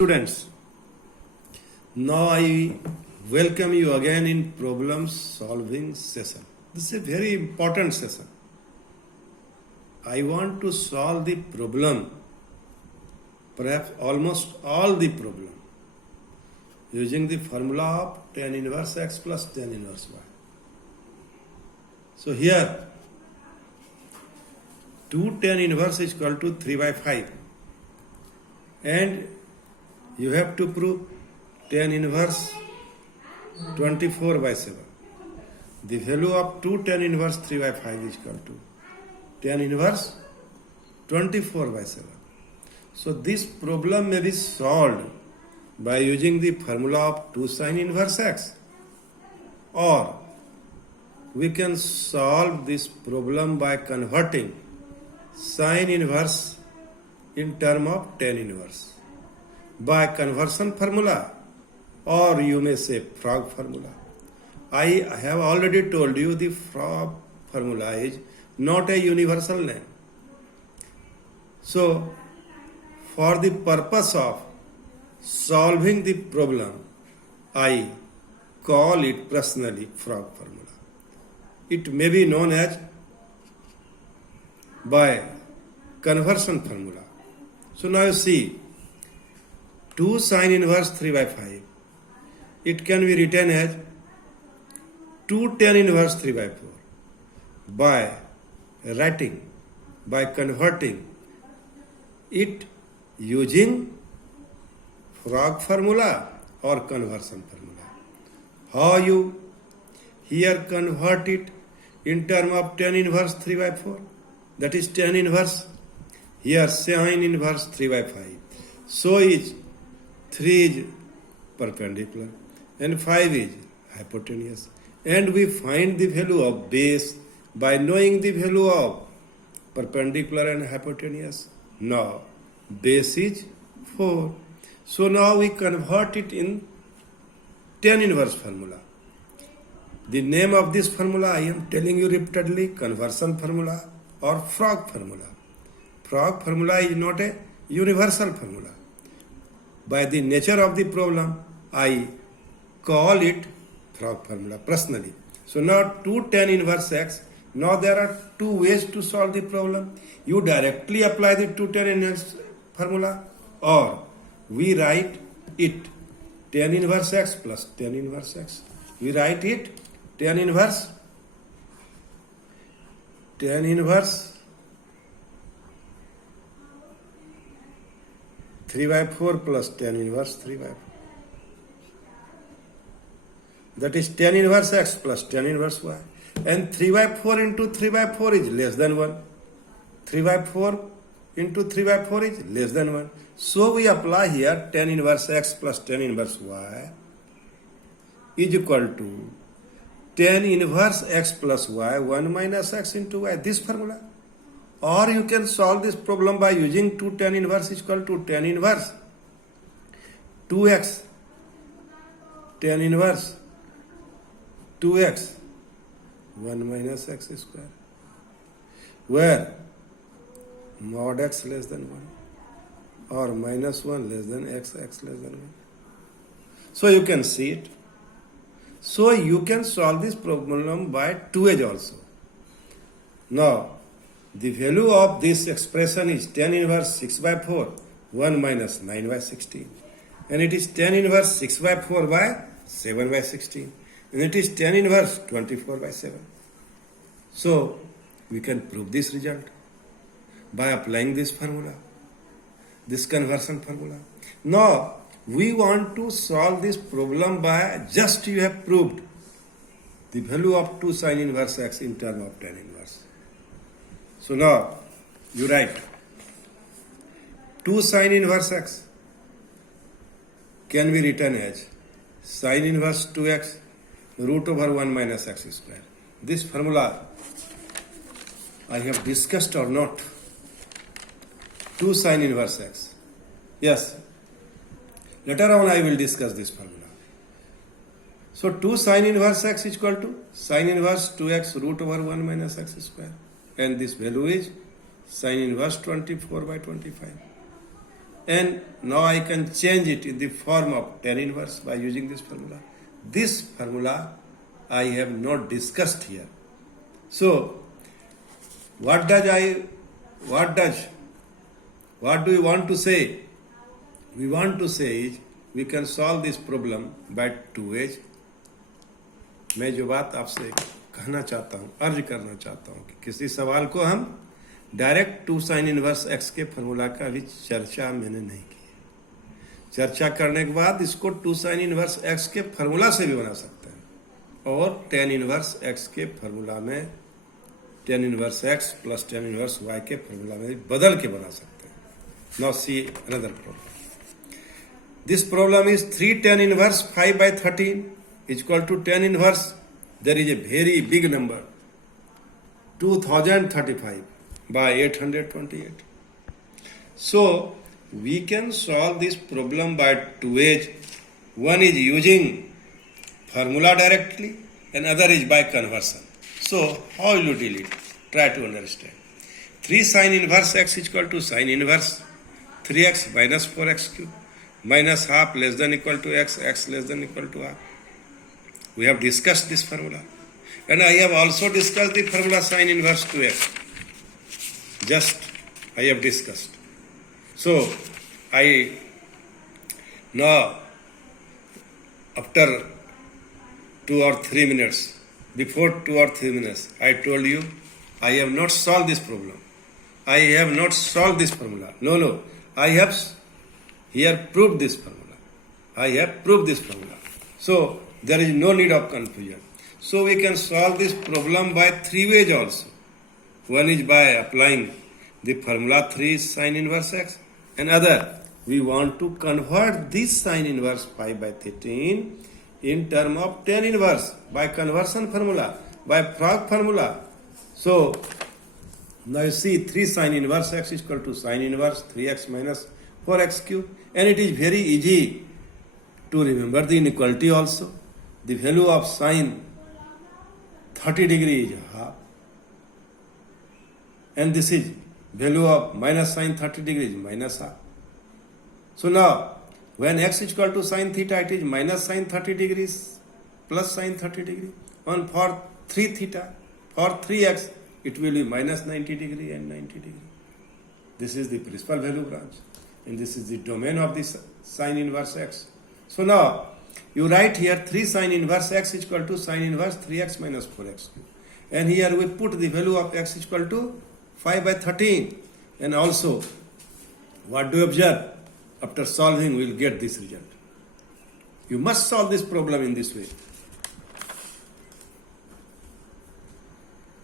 Students, now I welcome you again in problem solving session. This is a very important session. I want to solve the problem, perhaps almost all the problem, using the formula of tan inverse x plus tan inverse y. So here 2 tan inverse is equal to 3 by 5 and you have to prove tan inverse 24 by 7. The value of 2 tan inverse 3 by 5 is equal to tan inverse 24 by 7. So this problem may be solved by using the formula of 2 sin inverse x, or we can solve this problem by converting sin inverse in term of tan inverse by conversion formula, or you may say frog formula. I have already told you the frog formula is not a universal name. So for the purpose of solving the problem, I call it personally frog formula. It may be known as by conversion formula. So now you see 2 sin inverse 3 by 5. It can be written as 2 tan inverse 3 by 4 by converting it using frog formula or conversion formula. How you here convert it in term of tan inverse 3 by 4? That is tan inverse. Here sin inverse 3 by 5. So is 3 is perpendicular and 5 is hypotenuse. And we find the value of base by knowing the value of perpendicular and hypotenuse. Now base is 4. So now we convert it in tan inverse formula. The name of this formula I am telling you repeatedly, conversion formula or frog formula. Frog formula is not a universal formula. By the nature of the problem, I call it frog formula personally. So now 2 tan inverse x. Now there are two ways to solve the problem. You directly apply the 2 tan inverse formula, or we write it tan inverse x plus tan inverse x. We write it tan inverse 3 by 4 plus tan inverse 3 by 4. That is tan inverse x plus tan inverse y. And 3 by 4 into 3 by 4 is less than 1. 3 by 4 into 3 by 4 is less than 1. So we apply here tan inverse x plus tan inverse y is equal to tan inverse x plus y 1 minus x into y. This formula. Or you can solve this problem by using 2 tan inverse is equal to tan inverse 2x tan inverse 2x 1 minus x square, where mod x less than 1 or minus 1 less than x less than 1. So you can see it. So you can solve this problem by 2h also. Now the value of this expression is tan inverse 6 by 4, 1 minus 9 by 16. And it is tan inverse 6 by 4 by 7 by 16. And it is tan inverse 24 by 7. So we can prove this result by applying this formula, this conversion formula. Now we want to solve this problem by just you have proved the value of 2 sin inverse x in terms of tan inverse. So now you write 2 sin inverse x can be written as sin inverse 2x root over 1 minus x square. This formula I have discussed or not? 2 sin inverse x. Yes. Later on I will discuss this formula. So 2 sin inverse x is equal to sin inverse 2x root over 1 minus x square. And this value is sin inverse 24 by 25. and now I can change it in the form of tan inverse by using this formula. This formula I have not discussed here. So, what do we want to say? We want to say is we can solve this problem by two ways. मैं जो बात आपसे कहना चाहता हूँ, अर्ज करना चाहता हूँ कि किसी सवाल को हम डायरेक्ट 2 sin इनवर्स x के फॉर्मूला का भी चर्चा मैंने नहीं की है। चर्चा करने के बाद इसको 2 sin इनवर्स x के फॉर्मूला से भी बना सकते हैं और tan इनवर्स x के फॉर्मूला में tan inverse x plus tan inverse y के फॉर्मूला में भी बदल के बना सकते हैं। Now see another problem. This problem is 3 tan inverse 5 by 13 is equal to tan inverse. There is a very big number, 2035 by 828. So, we can solve this problem by two ways. One is using formula directly and other is by conversion. So, how will you deal it? Try to understand. 3 sin inverse x is equal to sin inverse 3x minus 4x cube minus half less than equal to x, x less than equal to half. We have discussed this formula. And I have also discussed the formula sin inverse 2x. Just I have discussed. So, I now after 2 or 3 minutes, before 2 or 3 minutes, I told you I have not solved this problem. I have not solved this formula. No. I have here proved this formula. I have proved this formula. So, there is no need of confusion. So, we can solve this problem by 3 ways also. One is by applying the formula 3 sin inverse x. And other, we want to convert this sin inverse pi by 13 in term of tan inverse by conversion formula, by Frog formula. So, now you see 3 sin inverse x is equal to sin inverse 3x minus 4x cube. And it is very easy to remember the inequality also. The value of sin 30 degree is half. And this is value of minus sin 30 degree is minus half. So now, when x is equal to sin theta, it is minus sin 30 degrees plus sin 30 degree. And for 3 theta, for 3x, it will be minus 90 degree and 90 degree. This is the principal value branch. And this is the domain of this sin inverse x. So now, you write here 3 sin inverse x is equal to sin inverse 3x minus 4x cube. And here we put the value of x is equal to 5 by 13. And also, what do you observe? After solving, we will get this result. You must solve this problem in this way.